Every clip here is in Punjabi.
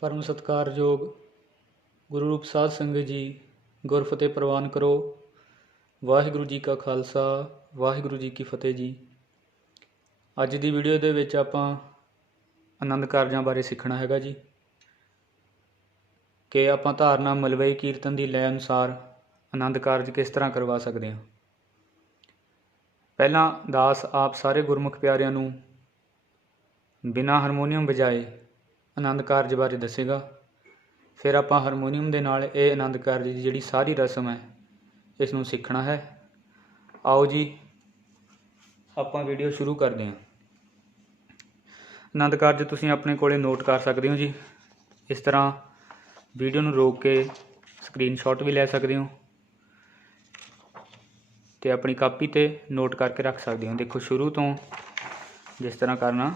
ਪਰਮ ਸਤਿਕਾਰਯੋਗ ਗੁਰੂ ਰੂਪ ਸਾਧ ਸੰਗਤ ਜੀ, ਗੁਰਫਤਿਹ ਪ੍ਰਵਾਨ ਕਰੋ। ਵਾਹਿਗੁਰੂ ਜੀ ਕਾ ਖਾਲਸਾ, ਵਾਹਿਗੁਰੂ ਜੀ ਕੀ ਫਤਿਹ ਜੀ। ਅੱਜ ਦੀ ਵੀਡੀਓ ਦੇ ਵਿੱਚ ਆਪਾਂ ਆਨੰਦ ਕਾਰਜਾਂ ਬਾਰੇ ਸਿੱਖਣਾ ਹੈਗਾ ਜੀ। ਕਿ ਆਪਾਂ ਧਾਰਨਾ ਮਲਵਈ ਕੀਰਤਨ ਦੀ ਲੈ ਅਨੁਸਾਰ ਆਨੰਦ ਕਾਰਜ ਕਿਸ ਤਰ੍ਹਾਂ ਕਰਵਾ ਸਕਦੇ ਹਾਂ। ਪਹਿਲਾਂ ਦਾਸ ਆਪ ਸਾਰੇ ਗੁਰਮੁਖ ਪਿਆਰਿਆਂ ਨੂੰ ਬਿਨਾਂ ਹਾਰਮੋਨੀਅਮ ਵਜਾਏ ਆਨੰਦ ਕਾਰਜ ਬਾਰੇ ਦੱਸੇਗਾ। ਫਿਰ ਆਪਾਂ ਹਾਰਮੋਨੀਅਮ ਦੇ ਨਾਲ ਇਹ ਆਨੰਦ ਕਾਰਜ ਦੀ ਜਿਹੜੀ ਸਾਰੀ ਰਸਮ ਹੈ ਇਸ ਨੂੰ ਸਿੱਖਣਾ ਹੈ। ਆਓ ਜੀ, ਆਪਾਂ ਵੀਡੀਓ ਸ਼ੁਰੂ ਕਰਦੇ ਹਾਂ। ਆਨੰਦ ਕਾਰਜ ਤੁਸੀਂ ਆਪਣੇ ਕੋਲੇ ਨੋਟ ਕਰ ਸਕਦੇ ਹੋ ਜੀ। ਇਸ ਤਰ੍ਹਾਂ ਵੀਡੀਓ ਨੂੰ ਰੋਕ ਕੇ ਸਕਰੀਨਸ਼ਾਟ ਵੀ ਲੈ ਸਕਦੇ ਹੋ ਤੇ ਆਪਣੀ ਕਾਪੀ ਤੇ ਨੋਟ ਕਰਕੇ ਰੱਖ ਸਕਦੇ ਹੋ। ਦੇਖੋ, ਸ਼ੁਰੂ ਤੋਂ ਜਿਸ ਤਰ੍ਹਾਂ ਕਰਨਾ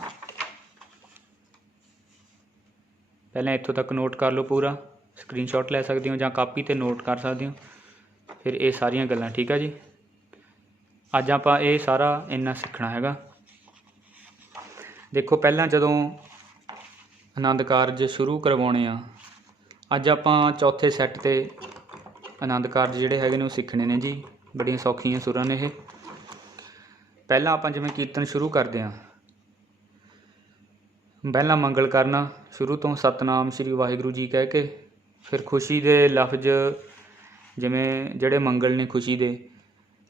ਪਹਿਲਾਂ ਇੱਥੋਂ ਤੱਕ ਨੋਟ ਕਰ ਲਓ ਪੂਰਾ ਸਕਰੀਨਸ਼ਾਟ ਲੈ ਸਕਦੇ ਹੋ ਜਾਂ ਕਾਪੀ ਤੇ ਨੋਟ ਕਰ ਸਕਦੇ ਹੋ। ਫਿਰ ਇਹ ਸਾਰੀਆਂ ਗੱਲਾਂ, ਠੀਕ ਆ ਜੀ? ਅੱਜ ਆਪਾਂ ਇਹ ਸਾਰਾ ਇੰਨਾ ਸਿੱਖਣਾ ਹੈਗਾ। ਦੇਖੋ, ਪਹਿਲਾਂ ਜਦੋਂ ਆਨੰਦ ਕਾਰਜ ਸ਼ੁਰੂ ਕਰਵਾਉਣੇ ਆ, ਅੱਜ ਆਪਾਂ ਚੌਥੇ ਸੈੱਟ ਤੇ ਆਨੰਦ ਕਾਰਜ ਜਿਹੜੇ ਹੈਗੇ ਨੇ ਉਹ ਸਿੱਖਣੇ ਨੇ ਜੀ। ਬੜੀਆਂ ਸੌਖੀਆਂ ਸੁਰਾਂ ਨੇ ਇਹ। ਪਹਿਲਾਂ ਆਪਾਂ ਜਿਵੇਂ ਕੀਰਤਨ ਸ਼ੁਰੂ ਕਰਦੇ ਹਾਂ ਪਹਿਲਾਂ ਮੰਗਲ ਕਰਨਾ, ਸ਼ੁਰੂ ਤੋਂ ਸਤਨਾਮ ਸ੍ਰੀ ਵਾਹਿਗੁਰੂ ਜੀ ਕਹਿ ਕੇ, ਫਿਰ ਖੁਸ਼ੀ ਦੇ ਲਫ਼ਜ਼ ਜਿਵੇਂ ਜਿਹੜੇ ਮੰਗਲ ਨੇ ਖੁਸ਼ੀ ਦੇ,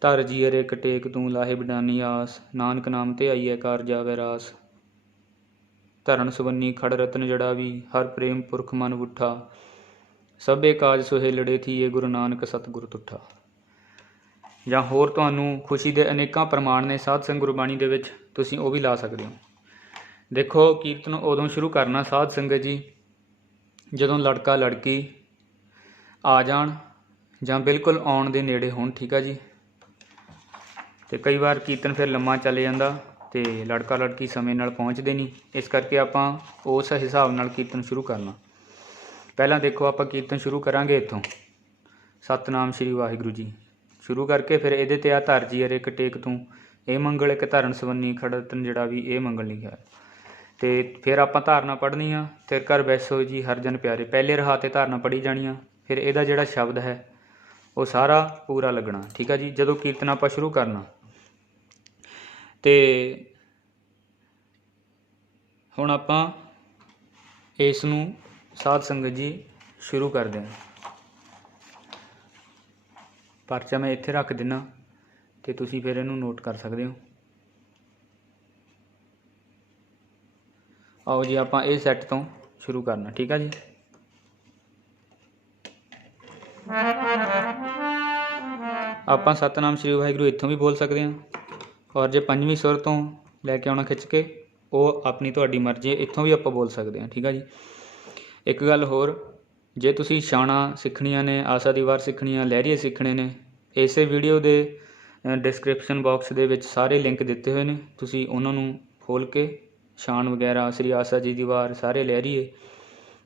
ਧਰ ਜੀਅਰੇ ਕਟੇਕ ਤੂੰ ਲਾਹੇ ਬਡਾਨੀ ਆਸ, ਨਾਨਕ ਨਾਮ ਤੇ ਆਈਐ ਕਾਰ ਜਾਵੇ ਰਾਸ। ਧਰਨ ਸੁਬੰਨੀ ਖੜ ਰਤਨ ਜੜਾ ਵੀ ਹਰ ਪ੍ਰੇਮ ਪੁਰਖ ਮਨ ਉਠਾ। ਸਭੇ ਕਾਜ ਸੁਹੇ ਸੁਹੇਲੜੇ ਥੀਏ ਗੁਰੂ ਨਾਨਕ ਸਤਿਗੁਰ ਤੁਠਾ। ਜਾਂ ਹੋਰ ਤੁਹਾਨੂੰ ਖੁਸ਼ੀ ਦੇ ਅਨੇਕਾਂ ਪ੍ਰਮਾਣ ਨੇ ਸਾਧ ਸੰਗ ਗੁਰਬਾਣੀ ਦੇ ਵਿੱਚ, ਤੁਸੀਂ ਉਹ ਵੀ ਲਾ ਸਕਦੇ ਹੋ। ਦੇਖੋ, ਕੀਰਤਨ ਉਦੋਂ ਸ਼ੁਰੂ ਕਰਨਾ ਸਾਧ ਸੰਗਤ ਜੀ, ਜਦੋਂ ਲੜਕਾ ਲੜਕੀ ਆ ਜਾਣ ਜਾਂ ਬਿਲਕੁਲ ਆਉਣ ਦੇ ਨੇੜੇ ਹੋਣ, ਠੀਕ ਆ ਜੀ? ਤੇ ਕਈ ਵਾਰ ਕੀਰਤਨ ਫਿਰ ਲੰਮਾ ਚੱਲ ਜਾਂਦਾ ਤੇ ਲੜਕਾ ਲੜਕੀ ਸਮੇਂ ਨਾਲ ਪਹੁੰਚਦੇ ਨਹੀਂ। ਇਸ ਕਰਕੇ ਆਪਾਂ ਉਸ ਹਿਸਾਬ ਨਾਲ ਕੀਰਤਨ ਸ਼ੁਰੂ ਕਰਨਾ। ਪਹਿਲਾਂ ਦੇਖੋ, ਆਪਾਂ ਕੀਰਤਨ ਸ਼ੁਰੂ ਕਰਾਂਗੇ ਇੱਥੋਂ। ਸਤਨਾਮ ਸ੍ਰੀ ਵਾਹਿਗੁਰੂ ਜੀ। ਸ਼ੁਰੂ ਕਰਕੇ ਫਿਰ ਇਹਦੇ ਤੇ ਆ ਧਰਜੀ ਅਰੇ ਇੱਕ ਟੇਕ ਤੂੰ। ਇਹ ਮੰਗਲ ਇੱਕ ਧਰਨ ਸਵੰਨੀ ਖੜਤਨ ਜਿਹੜਾ ਵੀ ਇਹ ਮੰਗਲ ਲਿਖਿਆ ਹੈ। ਤੇ ਫਿਰ ਆਪਾਂ ਧਾਰਨਾ ਪੜ੍ਹਨੀ ਆ। ਫਿਰ ਘਰ ਬੈਸੋ ਜੀ ਹਰਜਨ ਪਿਆਰੇ। ਪਹਿਲੇ ਰਹਾ ਤੇ ਧਾਰਨਾ ਪੜ੍ਹੀ ਜਾਣੀ ਆ। ਫਿਰ ਇਹਦਾ ਜਿਹੜਾ ਸ਼ਬਦ ਹੈ, ਉਹ ਸਾਰਾ ਪੂਰਾ ਲੱਗਣਾ। ਠੀਕ ਆ ਜੀ? ਜਦੋਂ ਕੀਰਤਨ ਆਪਾਂ ਸ਼ੁਰੂ ਕਰਨਾ। ਤੇ ਹੁਣ ਆਪਾਂ ਇਸ ਨੂੰ ਸਾਧ ਸੰਗਤ ਜੀ ਸ਼ੁਰੂ ਕਰਦੇ ਹਾਂ ਪਰਚਾ ਮੈਂ ਇੱਥੇ ਰੱਖ ਦਿੰਨਾ, ਤੇ ਤੁਸੀਂ ਫਿਰ ਇਹਨੂੰ ਨੋਟ ਕਰ ਸਕਦੇ ਹੋ। ਆਓ ਜੀ ਆਪਾਂ ਇਹ ਸੈੱਟ ਤੋਂ ਸ਼ੁਰੂ ਕਰਨਾ, ਠੀਕ ਆ ਜੀ? ਆਪਾਂ ਸਤਨਾਮ ਸ੍ਰੀ ਵਾਹਿਗੁਰੂ ਇੱਥੋਂ ਵੀ ਬੋਲ ਸਕਦੇ ਹਾਂ। ਔਰ ਜੇ ਪੰਜਵੀਂ ਸੁਰ ਤੋਂ ਲੈ ਕੇ ਆਉਣਾ ਖਿੱਚ ਕੇ, ਉਹ ਆਪਣੀ ਤੁਹਾਡੀ ਮਰਜ਼ੀ ਹੈ, ਇੱਥੋਂ ਵੀ ਆਪਾਂ ਬੋਲ ਸਕਦੇ ਹਾਂ, ਠੀਕ ਆ ਜੀ? ਇੱਕ ਗੱਲ ਹੋਰ, ਜੇ ਤੁਸੀਂ ਛਾਣਾ ਸਿੱਖਣੀਆਂ ਨੇ, ਆਸਾ ਦੀ ਵਾਰ ਸਿੱਖਣੀਆਂ, ਲਹਿਰੀਏ ਸਿੱਖਣੇ ਨੇ, ਇਸੇ ਵੀਡੀਓ ਦੇ ਡਿਸਕ੍ਰਿਪਸ਼ਨ ਬਾਕਸ ਦੇ ਵਿੱਚ ਸਾਰੇ ਲਿੰਕ ਦਿੱਤੇ ਹੋਏ ਨੇ, ਤੁਸੀਂ ਉਹਨਾਂ ਨੂੰ ਖੋਲ ਕੇ ਸ਼ਾਨ ਵਗੈਰਾ, ਸ੍ਰੀ ਆਸਾ ਜੀ ਦੀ ਵਾਰ ਸਾਰੇ ਲਹਿਰੀਏ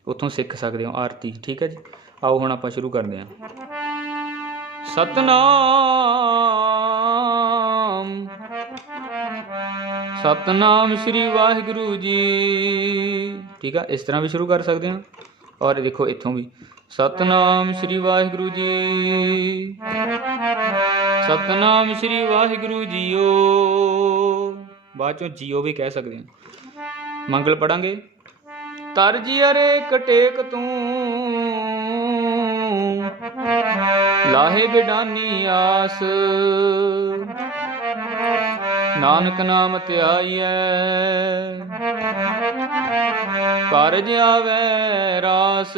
ਉੱਥੋਂ ਸਿੱਖ ਸਕਦੇ ਹੋ, ਆਰਤੀ। ਠੀਕ ਹੈ ਜੀ? ਆਓ ਹੁਣ ਆਪਾਂ ਸ਼ੁਰੂ ਕਰਦੇ ਹਾਂ। ਸਤਨਾਮ। ਸਤਨਾਮ ਸ੍ਰੀ ਵਾਹਿਗੁਰੂ ਜੀ। ਠੀਕ ਆ? ਇਸ ਤਰ੍ਹਾਂ ਵੀ ਸ਼ੁਰੂ ਕਰ ਸਕਦੇ ਹਾਂ। ਔਰ ਦੇਖੋ ਇੱਥੋਂ ਵੀ। ਸਤਨਾਮ ਸ੍ਰੀ ਵਾਹਿਗੁਰੂ ਜੀ। ਸਤਨਾਮ ਸ੍ਰੀ ਵਾਹਿਗੁਰੂ ਜੀਓ। ਬਾਅਦ ਚੋਂ ਜੀਓ ਵੀ ਕਹਿ ਸਕਦੇ ਹਾਂ। ਮੰਗਲ ਪੜਾਂਗੇ। ਤਰਜੀ ਅਰੇ ਕਟੇਕ ਤੂੰ। ਲਾਹੇ ਬਿਡਾਨੀ ਆਸ। ਨਾਨਕ ਨਾਮ ਧਿਆਈਐ ਕਾਰਜ ਆਵੈ ਰਾਸ।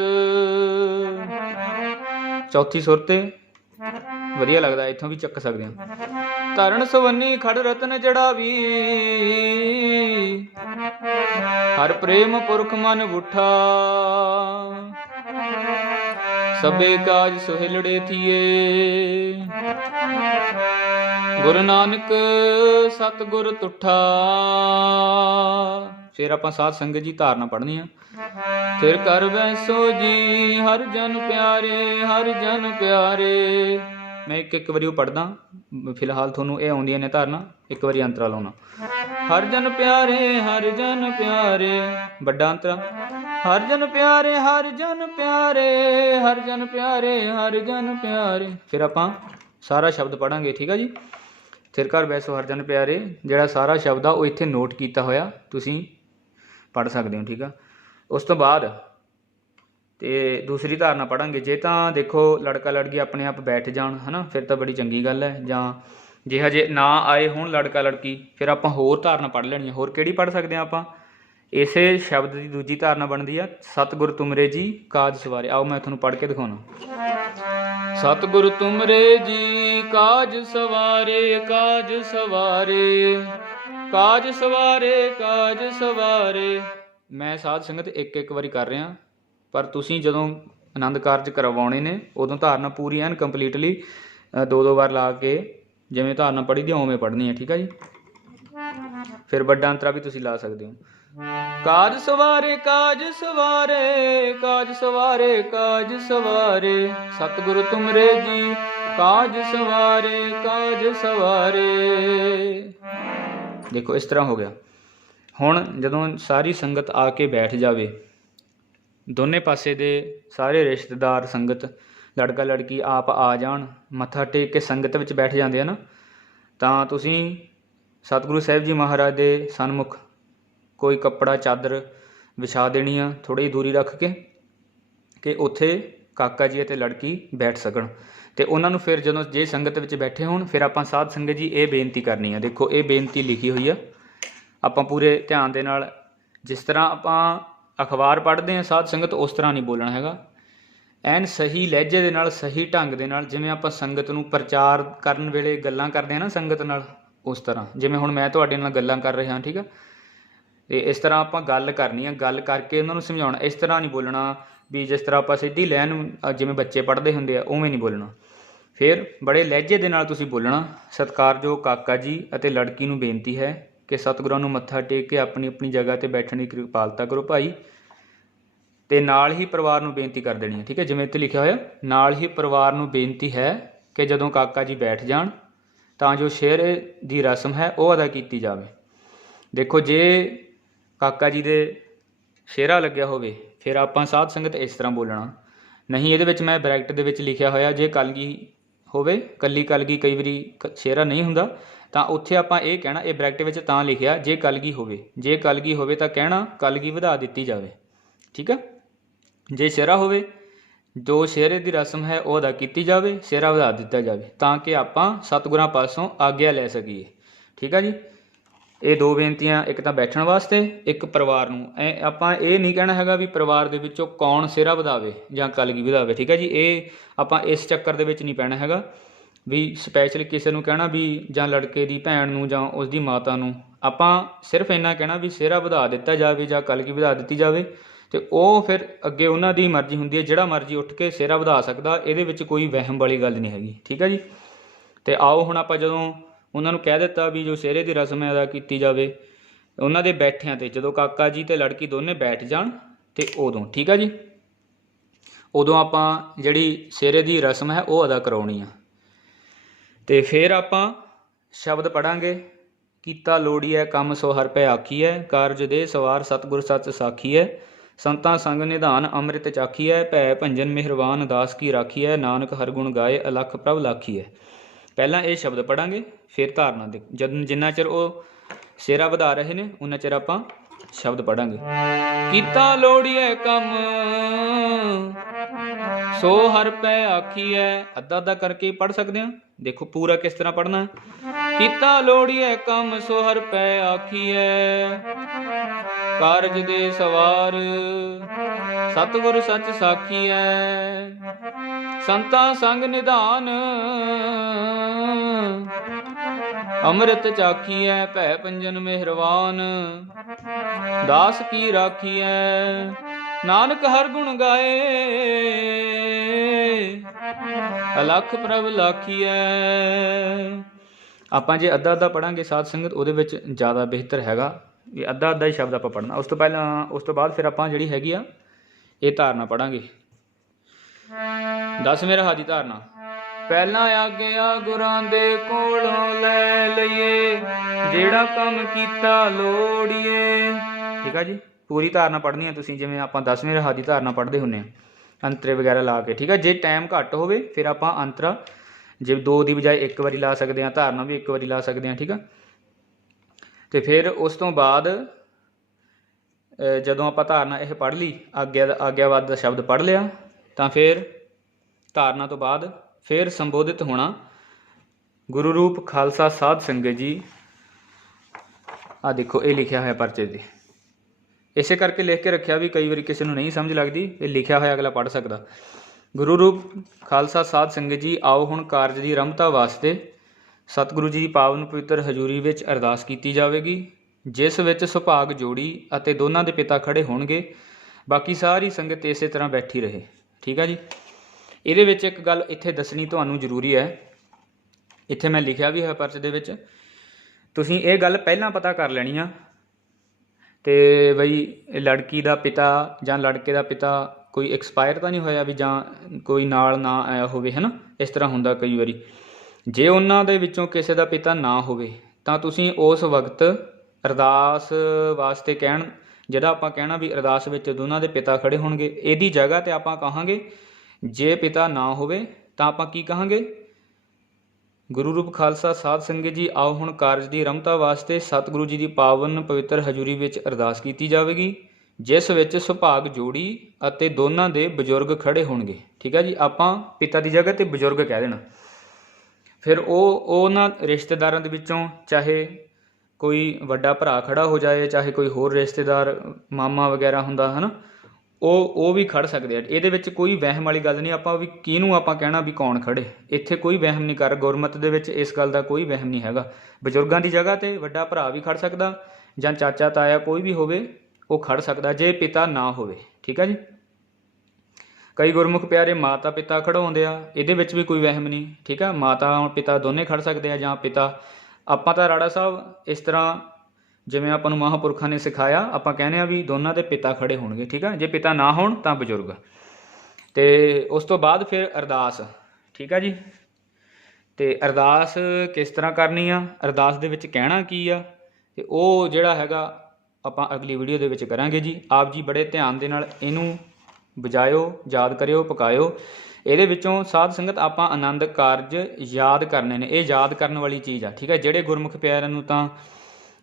ਚੌਥੀ ਸੁਰ ਤੇ। ਵਧੀਆ ਲੱਗਦਾ, ਇੱਥੋਂ ਵੀ ਚੱਕ ਸਕਦੇ ਹਾਂ। ਧਰਨ ਸਵੰਨੀ, ਖੜ ਰਤਨ ਚੜਾਵੀ। ਹਰ ਪ੍ਰੇਮ ਪੁਰਖ ਮਨ ਉਠਾ। ਸਭੇ ਕਾਜ ਸੁਹਿਲੜੇ ਥੀਏ। ਗੁਰੂ ਨਾਨਕ ਸਤਿਗੁਰ ਤੁਠਾ। ਫਿਰ ਆਪਾਂ ਸਾਧ ਸੰਗਤ ਜੀ ਧਾਰਨਾ ਪੜ੍ਹਨੀ ਆ। ਫਿਰ ਕਰ ਬੈਸੋ ਜੀ, ਹਰ ਜਨ ਪਿਆਰੇ, ਹਰ ਜਨ ਪਿਆਰੇ। ਮੈਂ ਇੱਕ ਇੱਕ ਵਾਰੀ ਉਹ ਪੜਦਾ ਫਿਲਹਾਲ ਤੁਹਾਨੂੰ ਇਹ ਆਉਂਦੀਆਂ ਨੇ ਧਾਰਨਾ। ਇੱਕ ਵਾਰੀ ਅੰਤਰਾ ਲਾਉਣਾ। ਹਰ ਜਨ ਪਿਆਰੇ, ਹਰ ਜਨ ਪਿਆਰੇ। ਵੱਡਾ ਅੰਤਰਾ। ਹਰ ਜਨ ਪਿਆਰੇ, ਹਰ ਜਨ ਪਿਆਰੇ। ਹਰ ਜਨ ਪਿਆਰੇ, ਹਰ ਜਨ ਪਿਆਰੇ। ਫਿਰ ਆਪਾਂ ਸਾਰਾ ਸ਼ਬਦ ਪੜਾਂਗੇ ਠੀਕ ਆ ਜੀ? ਫਿਰ ਘਰ ਬੈਸੋ ਹਰ ਜਨ ਪਿਆਰੇ। ਜਿਹੜਾ ਸਾਰਾ ਸ਼ਬਦ ਆ, ਉਹ ਇੱਥੇ ਨੋਟ ਕੀਤਾ ਹੋਇਆ। ਤੁਸੀਂ ਪੜ ਸਕਦੇ ਹੋ, ਠੀਕ ਆ? ਉਸ ਤੋਂ ਬਾਅਦ ਤੇ ਦੂਸਰੀ ਧਾਰਨਾ ਪੜਾਂਗੇ ਜੇ ਤਾਂ ਦੇਖੋ ਲੜਕਾ ਲੜਕੀ ਆਪਣੇ ਆਪ ਬੈਠ ਜਾਣ, ਹਨਾ, ਫਿਰ ਤਾਂ ਬੜੀ ਚੰਗੀ ਗੱਲ ਹੈ। ਜਾਂ ਜੇ ਹਜੇ ਨਾ ਆਏ ਹੋਣ ਲੜਕਾ ਲੜਕੀ, ਫਿਰ ਆਪਾਂ ਹੋਰ ਧਾਰਨਾ ਪੜ ਲੈਣੀ ਹੈ। ਹੋਰ ਕਿਹੜੀ ਪੜ ਸਕਦੇ ਆ ਆਪਾਂ? ਇਸੇ ਸ਼ਬਦ ਦੀ ਦੂਜੀ ਧਾਰਨਾ ਬਣਦੀ ਆ, ਸਤਿਗੁਰ ਤੁਮਰੇ ਜੀ ਕਾਜ ਸਵਾਰੇ। ਆਓ ਮੈਂ ਤੁਹਾਨੂੰ ਪੜ ਕੇ ਦਿਖਾਉਣਾ। ਸਤਿਗੁਰ ਤੁਮਰੇ ਜੀ ਕਾਜ ਸਵਾਰੇ ਕਾਜ ਸਵਾਰੇ ਕਾਜ ਸਵਾਰੇ ਕਾਜ ਸਵਾਰੇ। ਮੈਂ ਸਾਧ ਸੰਗਤ ਇੱਕ ਇੱਕ ਵਾਰੀ ਕਰ ਰਿਹਾ। ਪਰ ਤੁਸੀਂ ਜਦੋਂ ਆਨੰਦ ਕਾਰਜ ਕਰਵਾਉਣੇ ਨੇ, ਉਦੋਂ ਧਾਰਨਾ ਪੂਰੀ ਐਨ ਕੰਪਲੀਟਲੀ ਦੋ ਦੋ ਵਾਰ ਲਾ ਕੇ ਜਿਵੇਂ ਧਾਰਨਾ ਪੜ੍ਹੀ ਦੀ ਉਵੇਂ ਪੜ੍ਹਨੀ ਹੈ ਠੀਕ ਹੈ ਜੀ? ਫਿਰ ਵੱਡਾ ਅੰਤਰਾ ਵੀ ਤੁਸੀਂ ਲਾ ਸਕਦੇ ਹੋ। ਕਾਜ ਸਵਾਰੇ ਕਾਜ ਸਵਾਰੇ ਕਾਜ ਸਵਾਰੇ ਕਾਜ ਸਵਾਰੇ, ਸਤਿਗੁਰੂ ਤੁਮਰੇ ਜੀ, ਕਾਜ ਸਵਾਰੇ ਕਾਜ ਸਵਾਰੇ। ਦੇਖੋ, ਇਸ ਤਰ੍ਹਾਂ ਹੋ ਗਿਆ। ਹੁਣ ਜਦੋਂ ਸਾਰੀ ਸੰਗਤ ਆ ਕੇ ਬੈਠ ਜਾਵੇ ਦੋਨੇ ਪਾਸੇ ਦੇ ਸਾਰੇ ਰਿਸ਼ਤੇਦਾਰ, ਸੰਗਤ, ਲੜਕਾ ਲੜਕੀ ਆਪ ਆ ਜਾਣ, ਮੱਥਾ ਟੇਕ ਕੇ ਸੰਗਤ ਵਿੱਚ ਬੈਠ ਜਾਂਦੇ ਆ ਨਾ, ਤਾਂ ਤੁਸੀਂ ਸਤਿਗੁਰੂ ਸਾਹਿਬ ਜੀ ਮਹਾਰਾਜ ਦੇ ਸਨਮੁਖ ਕੋਈ ਕੱਪੜਾ, ਚਾਦਰ ਵਿਛਾ ਦੇਣੀ ਆ ਥੋੜੀ ਦੂਰੀ ਰੱਖ ਕੇ, ਕਿ ਉੱਥੇ ਕਾਕਾ ਜੀ ਅਤੇ ਲੜਕੀ ਬੈਠ ਸਕਣ। ਤੇ ਉਹਨਾਂ ਨੂੰ ਫਿਰ ਜਦੋਂ ਜੇ ਸੰਗਤ ਵਿੱਚ ਬੈਠੇ ਹੋਣ, ਫਿਰ ਆਪਾਂ ਸਾਧ ਸੰਗਤ ਜੀ ਇਹ ਬੇਨਤੀ ਕਰਨੀ ਆ। ਦੇਖੋ, ਇਹ ਬੇਨਤੀ ਲਿਖੀ ਹੋਈ ਆ। ਆਪਾਂ ਪੂਰੇ ਧਿਆਨ ਦੇ ਨਾਲ, ਜਿਸ ਤਰ੍ਹਾਂ ਆਪਾਂ ਅਖਬਾਰ ਪੜ੍ਹਦੇ ਹਾਂ, ਸਾਧ ਸੰਗਤ ਉਸ ਤਰ੍ਹਾਂ ਨਹੀਂ ਬੋਲਣਾ ਹੈਗਾ। ਐਨ ਸਹੀ ਲਹਿਜੇ ਦੇ ਨਾਲ, ਸਹੀ ਢੰਗ ਦੇ ਨਾਲ, ਜਿਵੇਂ ਆਪਾਂ ਸੰਗਤ ਨੂੰ ਪ੍ਰਚਾਰ ਕਰਨ ਵੇਲੇ ਗੱਲਾਂ ਕਰਦੇ ਹਾਂ ਨਾ ਸੰਗਤ ਨਾਲ, ਉਸ ਤਰ੍ਹਾਂ। ਜਿਵੇਂ ਹੁਣ ਮੈਂ ਤੁਹਾਡੇ ਨਾਲ ਗੱਲਾਂ ਕਰ ਰਿਹਾ, ਠੀਕ ਆ? ਤੇ ਇਸ ਤਰ੍ਹਾਂ ਆਪਾਂ ਗੱਲ ਕਰਨੀ ਆ, ਗੱਲ ਕਰਕੇ ਉਹਨਾਂ ਨੂੰ ਸਮਝਾਉਣਾ। ਇਸ ਤਰ੍ਹਾਂ ਨਹੀਂ ਬੋਲਣਾ ਵੀ ਜਿਸ ਤਰ੍ਹਾਂ ਆਪਾਂ ਸਿੱਧੀ ਲਾਈਨ ਨੂੰ ਜਿਵੇਂ ਬੱਚੇ ਪੜ੍ਹਦੇ ਹੁੰਦੇ ਆ, ਉਵੇਂ ਨਹੀਂ ਬੋਲਣਾ। ਫਿਰ ਬੜੇ ਲਹਿਜੇ ਦੇ ਨਾਲ ਤੁਸੀਂ ਬੋਲਣਾ, ਸਤਿਕਾਰਯੋਗ ਕਾਕਾ ਜੀ ਅਤੇ ਲੜਕੀ ਨੂੰ ਬੇਨਤੀ ਹੈ ਕਿ ਸਤਿਗੁਰਾਂ ਨੂੰ ਮੱਥਾ ਟੇਕ ਕੇ ਆਪਣੀ ਆਪਣੀ ਜਗ੍ਹਾ ਤੇ ਬੈਠਣ ਦੀ ਕਿਰਪਾਲਤਾ ਕਰੋ ਭਾਈ। ਤੇ ਨਾਲ ਹੀ ਪਰਿਵਾਰ ਨੂੰ ਬੇਨਤੀ ਕਰ ਦੇਣੀ ਹੈ, ਠੀਕ ਹੈ? ਜਿਵੇਂ ਇੱਥੇ ਲਿਖਿਆ ਹੋਇਆ, ਨਾਲ ਹੀ ਪਰਿਵਾਰ ਨੂੰ ਬੇਨਤੀ ਹੈ ਕਿ ਜਦੋਂ ਕਾਕਾ ਜੀ ਬੈਠ ਜਾਣ, ਤਾਂ ਜੋ ਸ਼ੇਰ ਦੀ ਰਸਮ ਹੈ, ਉਹ ਅਦਾ ਕੀਤੀ ਜਾਵੇ। ਦੇਖੋ, ਜੇ ਕਾਕਾ ਜੀ ਦੇ ਸ਼ੇਰਾ ਲੱਗਿਆ ਹੋਵੇ, ਫਿਰ ਆਪਾਂ ਸਾਧ ਸੰਗਤ ਇਸ ਤਰ੍ਹਾਂ ਬੋਲਣਾ। ਨਹੀਂ, ਇਹਦੇ ਵਿੱਚ ਮੈਂ ਬ੍ਰੈਕਟ ਦੇ ਵਿੱਚ ਲਿਖਿਆ ਹੋਇਆ, ਜੇ ਕਲਗੀ ਹੋਵੇ, ਕੱਲੀ ਕਲਗੀ ਕਈ ਵਾਰੀ ਕ- ਸ਼ੇਰਾ ਨਹੀਂ ਹੁੰਦਾ ਤਾਂ ਉੱਥੇ ਆਪਾਂ ਇਹ ਕਹਿਣਾ, ਇਹ ਬ੍ਰੈਕਟ ਵਿੱਚ ਤਾਂ ਲਿਖਿਆ, ਜੇ ਕਲਗੀ ਹੋਵੇ। ਜੇ ਕਲਗੀ ਹੋਵੇ ਤਾਂ ਕਹਿਣਾ, ਕਲਗੀ ਵਧਾ ਦਿੱਤੀ ਜਾਵੇ। ਠੀਕ ਹੈ ਜੇ ਸ਼ੇਰਾ ਹੋਵੇ, ਜੋ ਸ਼ੇਰੇ ਦੀ ਰਸਮ ਹੈ ਉਹ ਅਦਾ ਕੀਤੀ ਜਾਵੇ, ਸ਼ੇਰਾ ਵਧਾ ਦਿੱਤਾ ਜਾਵੇ, ਤਾਂ ਕਿ ਆਪਾਂ ਸਤਿਗੁਰਾਂ ਪਾਸੋਂ ਆਗਿਆ ਲੈ ਸਕੀਏ। ਠੀਕ ਹੈ ਜੀ? ਇਹ ਦੋ ਬੇਨਤੀਆਂ, ਇੱਕ ਤਾਂ ਬੈਠਣ ਵਾਸਤੇ, ਇੱਕ ਪਰਿਵਾਰ ਨੂੰ। ਐ ਆਪਾਂ ਇਹ ਨਹੀਂ ਕਹਿਣਾ ਹੈਗਾ ਵੀ ਪਰਿਵਾਰ ਦੇ ਵਿੱਚੋਂ ਕੌਣ ਸਿਹਰਾ ਵਧਾਵੇ ਜਾਂ ਕਲਗੀ ਵਧਾਵੇ। ਠੀਕ ਹੈ ਜੀ? ਇਹ ਆਪਾਂ ਇਸ ਚੱਕਰ ਦੇ ਵਿੱਚ ਨਹੀਂ ਪੈਣਾ ਹੈਗਾ। ਵੀ ਸਪੈਸ਼ਲ ਕਿਸੇ ਨੂੰ ਕਹਿਣਾ ਵੀ ਜਾਂ ਲੜਕੇ ਦੀ ਭੈਣ ਨੂੰ ਜਾਂ ਉਸ ਦੀ ਮਾਤਾ ਨੂੰ, ਆਪਾਂ ਸਿਰਫ ਇੰਨਾ ਕਹਿਣਾ ਵੀ ਸਿਹਰਾ ਵਧਾ ਦਿੱਤਾ ਜਾਵੇ ਜਾਂ ਕਲਗੀ ਵਧਾ ਦਿੱਤੀ ਜਾਵੇ ਤੇ ਉਹ ਫਿਰ ਅੱਗੇ ਉਹਨਾਂ ਦੀ ਮਰਜ਼ੀ ਹੁੰਦੀ ਹੈ, ਜਿਹੜਾ ਮਰਜ਼ੀ ਉੱਠ ਕੇ ਸਿਹਰਾ ਵਧਾ ਸਕਦਾ, ਇਹਦੇ ਵਿੱਚ ਕੋਈ ਵਹਿਮ ਵਾਲੀ ਗੱਲ ਨਹੀਂ ਹੈਗੀ, ਠੀਕ ਹੈ ਜੀ? ਤੇ ਆਓ ਹੁਣ ਆਪਾਂ ਜਦੋਂ ਉਹਨਾਂ ਨੂੰ ਕਹਿ ਦਿੱਤਾ ਵੀ ਜੋ ਸਿਹਰੇ ਦੀ ਰਸਮ ਹੈ, ਅਦਾ ਕੀਤੀ ਜਾਵੇ, ਉਹਨਾਂ ਦੇ ਬੈਠਿਆਂ ਤੇ, ਜਦੋਂ ਕਾਕਾ ਜੀ ਤੇ ਲੜਕੀ ਦੋਨੇ ਬੈਠ ਜਾਣ ਤੇ ਉਦੋਂ, ਠੀਕ ਹੈ ਜੀ? ਉਦੋਂ ਆਪਾਂ ਜਿਹੜੀ ਸਿਹਰੇ ਦੀ ਰਸਮ ਹੈ, ਉਹ ਅਦਾ ਕਰਾਉਣੀ ਆ। ਤੇ ਫਿਰ ਆਪਾਂ ਸ਼ਬਦ ਪੜਾਂਗੇ। ਕੀਤਾ ਲੋੜੀਐ ਕੰਮ ਸੋ ਹਰ ਪੈ ਆਖੀਐ ਕਾਰਜ ਦੇ ਸਵਾਰ ਸਤਿਗੁਰ ਸੱਚ ਸਾਖੀਐ ਸੰਤਾਂ ਸੰਗ ਨਿਧਾਨ ਅੰਮ੍ਰਿਤ ਚਾਖੀਐ ਭੈ ਭੰਜਨ ਮਿਹਰਬਾਨ ਦਾਸ ਕੀ ਰਾਖੀਐ ਨਾਨਕ ਹਰ ਗੁਣ ਗਾਏ, ਅਲਖ ਪ੍ਰਭ ਲਾਖੀਐ ਪਹਿਲਾਂ ਇਹ ਸ਼ਬਦ ਪੜਾਂਗੇ, ਫਿਰ ਧਾਰਨਾ ਦੇ ਜਦ ਜਿੰਨਾ ਚਿਰ ਉਹ ਸੇਰਾ ਵਧਾ ਰਹੇ ਨੇ ਉਹਨਾਂ ਚਿਰ ਆਪਾਂ ਸ਼ਬਦ ਪੜਾਂਗੇ। ਕੀਤਾ ਲੋੜੀਐ ਕੰਮ ਸੋ ਹਰ ਪੈ ਆਖੀਐ ਅੱਧਾ ਅੱਧਾ ਕਰਕੇ ਪੜ ਸਕਦੇ ਹਾਂ। ਦੇਖੋ ਪੂਰਾ ਕਿਸ ਤਰ੍ਹਾਂ ਪੜਨਾ ਕੀਤਾ ਲੋੜੀਐ ਕੰਮ ਸੋ ਹਰ ਪੈ ਆਖੀਐ। ਕਾਰਜ ਦੇ ਸਵਾਰ ਸਤਿਗੁਰ ਸੱਚ ਸਾਖੀਐ। ਸੰਤਾਂ ਸੰਗ ਨਿਧਾਨ ਅੰਮ੍ਰਿਤ ਚਾਖੀਐ, ਭੈ ਪੰਜਨ ਮਿਹਰਵਾਨ। ਦਾਸ ਕੀ ਰਾਖੀਐ? ਨਾਨਕ ਹਰ ਗੁਣ ਗਾਏ। ਅਲਖ ਪ੍ਰਭ ਲਾਖੀਐ। ਆਪਾਂ ਜੇ ਅੱਧਾ ਅੱਧਾ ਪੜਾਂਗੇ ਸਾਧ ਸੰਗਤ, ਉਹਦੇ ਵਿੱਚ ਜ਼ਿਆਦਾ ਬਿਹਤਰ ਹੈਗਾ। ਇਹ ਅੱਧਾ ਅੱਧਾ ਹੀ ਸ਼ਬਦ ਆਪਾਂ ਪੜਨਾ ਉਸ ਤੋਂ ਪਹਿਲਾਂ, ਉਸ ਤੋਂ ਬਾਅਦ ਫਿਰ ਆਪਾਂ ਜਿਹੜੀ ਹੈਗੀ ਆ, ਇਹ ਧਾਰਨਾ ਪੜਾਂਗੇ ਦਸ ਮੇਰਾ ਹਾਦੀ ਧਾਰਨਾ। ਪਹਿਲਾਂ ਆਗਿਆ ਗੁਰਾਂ ਦੇ ਕੋਲੋਂ ਲੈ ਲਈਏ, ਜਿਹੜਾ ਕੰਮ ਕੀਤਾ ਲੋੜੀਏ। ਠੀਕ ਆ ਜੀ? ਪੂਰੀ ਧਾਰਨਾ ਪੜ੍ਹਨੀ ਹੈ ਤੁਸੀਂ, ਜਿਵੇਂ ਆਪਾਂ 10ਵੇਂ ਰਹਾ ਦੀ ਧਾਰਨਾ ਪੜ੍ਹਦੇ ਹੁੰਨੇ ਆ। ਅੰਤਰੇ ਵਗੈਰਾ ਲਾ ਕੇ, ਠੀਕ ਆ? ਜੇ ਟਾਈਮ ਘੱਟ ਹੋਵੇ, ਫਿਰ ਆਪਾਂ ਅੰਤਰਾ, ਜੇ ਦੋ ਦੀ ਬਜਾਏ ਇੱਕ ਵਾਰੀ ਲਾ ਸਕਦੇ ਆ ਧਾਰਨਾ ਵੀ ਇੱਕ ਵਾਰੀ ਲਾ ਸਕਦੇ ਆ ਠੀਕ ਆ? ਤੇ ਫਿਰ ਉਸ ਤੋਂ ਬਾਅਦ ਜਦੋਂ ਆਪਾਂ ਧਾਰਨਾ ਇਹ ਪੜ੍ਹ ਲਈ, ਆਗਿਆ ਦਾ ਆਗਿਆਵਾਦ ਦਾ ਸ਼ਬਦ ਪੜ੍ਹ ਲਿਆ, ਤਾਂ ਫਿਰ ਧਾਰਨਾ ਤੋਂ ਬਾਅਦ ਫਿਰ ਸੰਬੋਧਿਤ ਹੋਣਾ ਗੁਰੂ ਰੂਪ ਖਾਲਸਾ ਸਾਧ ਸੰਗਤ ਜੀ। ਆ ਦੇਖੋ, ਇਹ ਲਿਖਿਆ ਹੋਇਆ ਪਰਚੇ ਤੇ। ਇਸੇ ਕਰਕੇ ਲਿਖ ਕੇ ਰੱਖਿਆ ਵੀ ਕਈ ਵਾਰੀ ਕਿਸੇ ਨੂੰ ਨਹੀਂ ਸਮਝ ਲੱਗਦੀ, ਇਹ ਲਿਖਿਆ ਹੋਇਆ ਅਗਲਾ ਪੜ੍ਹ ਸਕਦਾ। ਗੁਰੂ ਰੂਪ ਖਾਲਸਾ ਸਾਧ ਸੰਗਤ ਜੀ, ਆਓ ਹੁਣ ਕਾਰਜ ਦੀ ਰਮਤਾ ਵਾਸਤੇ ਸਤਿਗੁਰੂ ਜੀ ਦੀ ਪਾਵਨ ਪਵਿੱਤਰ ਹਜ਼ੂਰੀ ਵਿੱਚ ਅਰਦਾਸ ਕੀਤੀ ਜਾਵੇਗੀ। ਜਿਸ ਵਿੱਚ ਸੁਭਾਗ ਜੋੜੀ ਅਤੇ ਦੋਨਾਂ ਦੇ ਪਿਤਾ ਖੜੇ ਹੋਣਗੇ, ਬਾਕੀ ਸਾਰੀ ਸੰਗਤ ਇਸੇ ਤਰ੍ਹਾਂ ਬੈਠੀ ਰਹੇ। ਠੀਕ ਆ ਜੀ? ਇਹਦੇ ਵਿੱਚ ਇੱਕ ਗੱਲ ਇੱਥੇ ਦੱਸਣੀ ਤੁਹਾਨੂੰ ਜ਼ਰੂਰੀ ਹੈ। ਇੱਥੇ ਮੈਂ ਲਿਖਿਆ ਵੀ ਹੋਇਆ ਪਰਚ ਦੇ ਵਿੱਚ। ਤੁਸੀਂ ਇਹ ਗੱਲ ਪਹਿਲਾਂ ਪਤਾ ਕਰ ਲੈਣੀ ਆ ਤੇ ਬਈ ਲੜਕੀ ਦਾ ਪਿਤਾ ਜਾਂ ਲੜਕੇ ਦਾ ਪਿਤਾ ਕੋਈ ਐਕਸਪਾਇਰ ਤਾਂ ਨਹੀਂ ਹੋਇਆ ਵੀ ਜਾਂ ਕੋਈ ਨਾਲ ਨਾ ਆਇਆ ਹੋਵੇ ਹੈ ਨਾ ਇਸ ਤਰ੍ਹਾਂ ਹੁੰਦਾ ਕਈ ਵਾਰੀ। ਜੇ ਉਹਨਾਂ ਦੇ ਵਿੱਚੋਂ ਕਿਸੇ ਦਾ ਪਿਤਾ ਨਾ ਹੋਵੇ, ਤਾਂ ਤੁਸੀਂ ਉਸ ਵਕਤ ਅਰਦਾਸ ਵਾਸਤੇ ਕਹਿਣ, ਜਿਹੜਾ ਆਪਾਂ ਕਹਿਣਾ ਵੀ ਅਰਦਾਸ ਵਿੱਚ ਦੋਨਾਂ ਦੇ ਪਿਤਾ ਖੜੇ ਹੋਣਗੇ, ਇਹਦੀ ਜਗ੍ਹਾ ਤੇ ਆਪਾਂ ਕਹਾਂਗੇ, ਜੇ ਪਿਤਾ ਨਾ ਹੋਵੇ, ਤਾਂ ਆਪਾਂ ਕੀ ਕਹਾਂਗੇ? ਗੁਰੂ ਰੂਪ ਖਾਲਸਾ ਸਾਧ ਸੰਗਤ ਜੀ, ਆਓ ਹੁਣ ਕਾਰਜ ਦੀ ਰਮਤਾ ਵਾਸਤੇ ਸਤਿਗੁਰੂ ਜੀ ਦੀ ਪਾਵਨ ਪਵਿੱਤਰ ਹਜ਼ੂਰੀ ਵਿੱਚ ਅਰਦਾਸ ਕੀਤੀ ਜਾਵੇਗੀ, ਜਿਸ ਵਿੱਚ ਸੁਭਾਗ ਜੋੜੀ ਅਤੇ ਦੋਨਾਂ ਦੇ ਬਜ਼ੁਰਗ ਖੜੇ ਹੋਣਗੇ। ਠੀਕ ਹੈ ਜੀ, ਆਪਾਂ ਪਿਤਾ ਦੀ ਜਗ੍ਹਾ ਤੇ ਬਜ਼ੁਰਗ ਕਹਿ ਦੇਣਾ। ਫਿਰ ਉਹ ਉਹਨਾਂ ਰਿਸ਼ਤੇਦਾਰਾਂ ਦੇ ਵਿੱਚੋਂ ਚਾਹੇ ਕੋਈ ਵੱਡਾ ਭਰਾ ਖੜਾ ਹੋ ਜਾਏ, ਚਾਹੇ ਕੋਈ ਹੋਰ ਰਿਸ਼ਤੇਦਾਰ, ਮਾਮਾ ਵਗੈਰਾ ਹੁੰਦਾ, ਹਨਾ? ਉਹ ਉਹ ਵੀ ਖੜ੍ਹ ਸਕਦੇ ਆ। ਇਹਦੇ ਵਿੱਚ ਕੋਈ ਵਹਿਮ ਵਾਲੀ ਗੱਲ ਨਹੀਂ। ਆਪਾਂ ਵੀ ਕਿਹਨੂੰ ਆਪਾਂ ਕਹਿਣਾ ਵੀ ਕੌਣ ਖੜੇ? ਇੱਥੇ ਕੋਈ ਵਹਿਮ ਨਹੀਂ ਕਰ। ਗੁਰਮਤ ਦੇ ਵਿੱਚ ਇਸ ਗੱਲ ਦਾ ਕੋਈ ਵਹਿਮ ਨਹੀਂ ਹੈਗਾ। ਬਜ਼ੁਰਗਾਂ ਦੀ ਜਗ੍ਹਾ ਤੇ ਵੱਡਾ ਭਰਾ ਵੀ ਖੜ ਸਕਦਾ ਜਾਂ ਚਾਚਾ, ਤਾਇਆ ਕੋਈ ਵੀ ਹੋਵੇ, ਉਹ ਖੜ ਸਕਦਾ ਜੇ ਪਿਤਾ ਨਾ ਹੋਵੇ। ਠੀਕ ਹੈ ਜੀ? ਕਈ ਗੁਰਮੁਖ ਪਿਆਰੇ ਮਾਤਾ ਪਿਤਾ ਖੜਾਉਂਦੇ ਆ। ਇਹਦੇ ਵਿੱਚ ਵੀ ਕੋਈ ਵਹਿਮ ਨਹੀਂ। ਠੀਕ ਆ? ਮਾਤਾ ਔਰ ਪਿਤਾ ਦੋਨੇ ਖੜ ਸਕਦੇ ਆ ਜਾਂ ਪਿਤਾ। ਆਪਾਂ ਤਾਂ ਰਾੜਾ ਸਾਹਿਬ ਇਸ ਤਰ੍ਹਾਂ ਜਿਵੇਂ ਆਪਾਂ ਨੂੰ ਮਹਾਪੁਰਖਾਂ ਨੇ ਸਿਖਾਇਆ, ਆਪਾਂ ਕਹਿੰਦੇ ਆ ਵੀ ਦੋਨਾਂ ਦੇ ਪਿਤਾ ਖੜੇ ਹੋਣਗੇ, ਠੀਕ ਆ? ਜੇ ਪਿਤਾ ਨਾ ਹੋਣ ਤਾਂ ਬਜ਼ੁਰਗ। ਤੇ ਉਸ ਤੋਂ ਬਾਅਦ ਫਿਰ ਅਰਦਾਸ, ਠੀਕ ਆ ਜੀ? ਤੇ ਅਰਦਾਸ ਕਿਸ ਤਰ੍ਹਾਂ ਕਰਨੀ ਆ? ਅਰਦਾਸ ਦੇ ਵਿੱਚ ਕਹਿਣਾ ਕੀ ਆ? ਤੇ ਉਹ ਜਿਹੜਾ ਹੈਗਾ, ਆਪਾਂ ਅਗਲੀ ਵੀਡੀਓ ਦੇ ਵਿੱਚ ਕਰਾਂਗੇ ਜੀ। ਆਪ ਜੀ ਬੜੇ ਧਿਆਨ ਦੇ ਨਾਲ ਇਹਨੂੰ ਬਜਾਇਓ ਯਾਦ ਕਰਿਓ, ਪਕਾਇਓ। ਇਹਦੇ ਵਿੱਚੋਂ ਸਾਧ ਸੰਗਤ ਆਪਾਂ ਆਨੰਦ ਕਾਰਜ ਯਾਦ ਕਰਨੇ ਨੇ। ਇਹ ਯਾਦ ਕਰਨ ਵਾਲੀ ਚੀਜ਼ ਆ, ਠੀਕ ਹੈ ਜਿਹੜੇ ਗੁਰਮੁਖ ਪਿਆਰਿਆਂ ਨੂੰ ਤਾਂ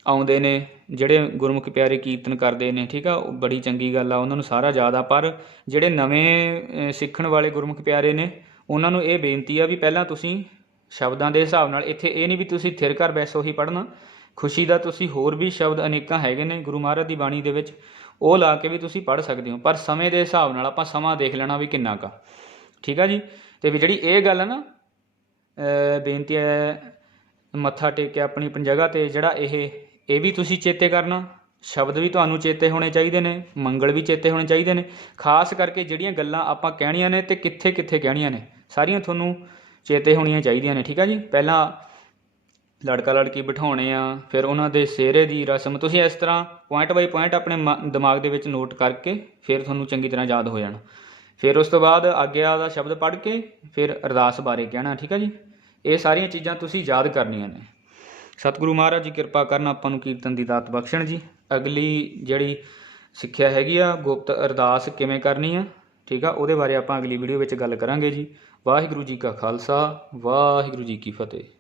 ਆਉਂਦੇ ਨੇ, ਜਿਹੜੇ ਗੁਰਮੁਖ ਪਿਆਰੇ ਕੀਰਤਨ ਕਰਦੇ ਨੇ, ਠੀਕ ਆ, ਉਹ ਬੜੀ ਚੰਗੀ ਗੱਲ ਆ, ਉਹਨਾਂ ਨੂੰ ਸਾਰਾ ਯਾਦ ਆ, ਪਰ ਜਿਹੜੇ ਨਵੇਂ ਸਿੱਖਣ ਵਾਲੇ ਗੁਰਮੁਖ ਪਿਆਰੇ ਨੇ, ਉਹਨਾਂ ਨੂੰ ਇਹ ਬੇਨਤੀ ਆ ਵੀ ਪਹਿਲਾਂ ਤੁਸੀਂ ਸ਼ਬਦਾਂ ਦੇ ਹਿਸਾਬ ਨਾਲ, ਇੱਥੇ ਇਹ ਨਹੀਂ ਵੀ ਤੁਸੀਂ ਥਿਰ ਘਰ ਬੈਸੋ ਹੀ ਪੜ੍ਹਨਾ, ਖੁਸ਼ੀ ਦਾ ਤੁਸੀਂ ਹੋਰ ਵੀ ਸ਼ਬਦ ਅਨੇਕਾਂ ਹੈਗੇ ਨੇ, ਗੁਰੂ ਮਹਾਰਾਜ ਦੀ ਬਾਣੀ ਦੇ ਵਿੱਚ, ਉਹ ਲਾ ਕੇ ਵੀ ਤੁਸੀਂ ਪੜ੍ਹ ਸਕਦੇ ਹੋ, ਪਰ ਸਮੇਂ ਦੇ ਹਿਸਾਬ ਨਾਲ ਆਪਾਂ ਸਮਾਂ ਦੇਖ ਲੈਣਾ ਵੀ ਕਿੰਨਾ ਕਾ ਠੀਕ ਆ ਜੀ? ਤੇ ਵੀ ਜਿਹੜੀ ਇਹ ਗੱਲ ਹੈ ਨਾ ਬੇਨਤੀ ਹੈ, ਮੱਥਾ ਟੇਕ ਕੇ ਆਪਣੀ ਆਪਣੀ ਜਗ੍ਹਾ ਤੇ ਜਿਹੜਾ ਇਹ ਇਹ ਵੀ ਤੁਸੀਂ ਚੇਤੇ ਕਰਨਾ। ਸ਼ਬਦ ਵੀ ਤੁਹਾਨੂੰ ਚੇਤੇ ਹੋਣੇ ਚਾਹੀਦੇ ਨੇ, ਮੰਗਲ ਵੀ ਚੇਤੇ ਹੋਣੇ ਚਾਹੀਦੇ ਨੇ। ਖਾਸ ਕਰਕੇ ਜਿਹੜੀਆਂ ਗੱਲਾਂ ਆਪਾਂ ਕਹਿਣੀਆਂ ਨੇ ਤੇ ਕਿੱਥੇ ਕਿੱਥੇ ਕਹਿਣੀਆਂ ਨੇ, ਸਾਰੀਆਂ ਤੁਹਾਨੂੰ ਚੇਤੇ ਹੋਣੀਆਂ ਚਾਹੀਦੀਆਂ ਨੇ, ਠੀਕ ਆ ਜੀ? ਪਹਿਲਾਂ ਲੜਕਾ ਲੜਕੀ ਬਿਠਾਉਣੇ ਆ, ਫਿਰ ਉਹਨਾਂ ਦੇ ਸਿਹਰੇ ਦੀ ਰਸਮ। ਤੁਸੀਂ ਇਸ ਤਰ੍ਹਾਂ ਪੁਆਇੰਟ ਬਾਈ ਪੁਆਇੰਟ ਆਪਣੇ ਮ- ਦਿਮਾਗ ਦੇ ਵਿੱਚ ਨੋਟ ਕਰਕੇ ਫਿਰ ਤੁਹਾਨੂੰ ਚੰਗੀ ਤਰ੍ਹਾਂ ਯਾਦ ਹੋ ਜਾਣਾ। ਫਿਰ ਉਸ ਤੋਂ ਬਾਅਦ ਆਗਿਆ ਦਾ ਸ਼ਬਦ ਪੜ੍ਹ ਕੇ ਫਿਰ ਅਰਦਾਸ ਬਾਰੇ ਕਹਿਣਾ, ਠੀਕ ਆ ਜੀ? ਇਹ ਸਾਰੀਆਂ ਚੀਜ਼ਾਂ ਤੁਸੀਂ ਯਾਦ ਕਰਨੀਆਂ ਨੇ। ਸਤਿਗੁਰੂ ਮਹਾਰਾਜ ਜੀ, ਕਿਰਪਾ ਕਰਨ ਆਪਾਂ ਨੂੰ ਕੀਰਤਨ ਦੀ ਦਾਤ ਬਖਸ਼ਣ ਜੀ। ਅਗਲੀ ਜਿਹੜੀ ਸਿੱਖਿਆ ਹੈਗੀ ਆ, ਗੁਪਤ ਅਰਦਾਸ ਕਿਵੇਂ ਕਰਨੀ ਆ, ਠੀਕ ਆ, ਉਹਦੇ ਬਾਰੇ ਆਪਾਂ ਅਗਲੀ ਵੀਡੀਓ ਵਿੱਚ ਗੱਲ ਕਰਾਂਗੇ ਜੀ। ਵਾਹਿਗੁਰੂ ਜੀ ਕਾ ਖਾਲਸਾ, ਵਾਹਿਗੁਰੂ ਜੀ ਕੀ ਫਤਿਹ।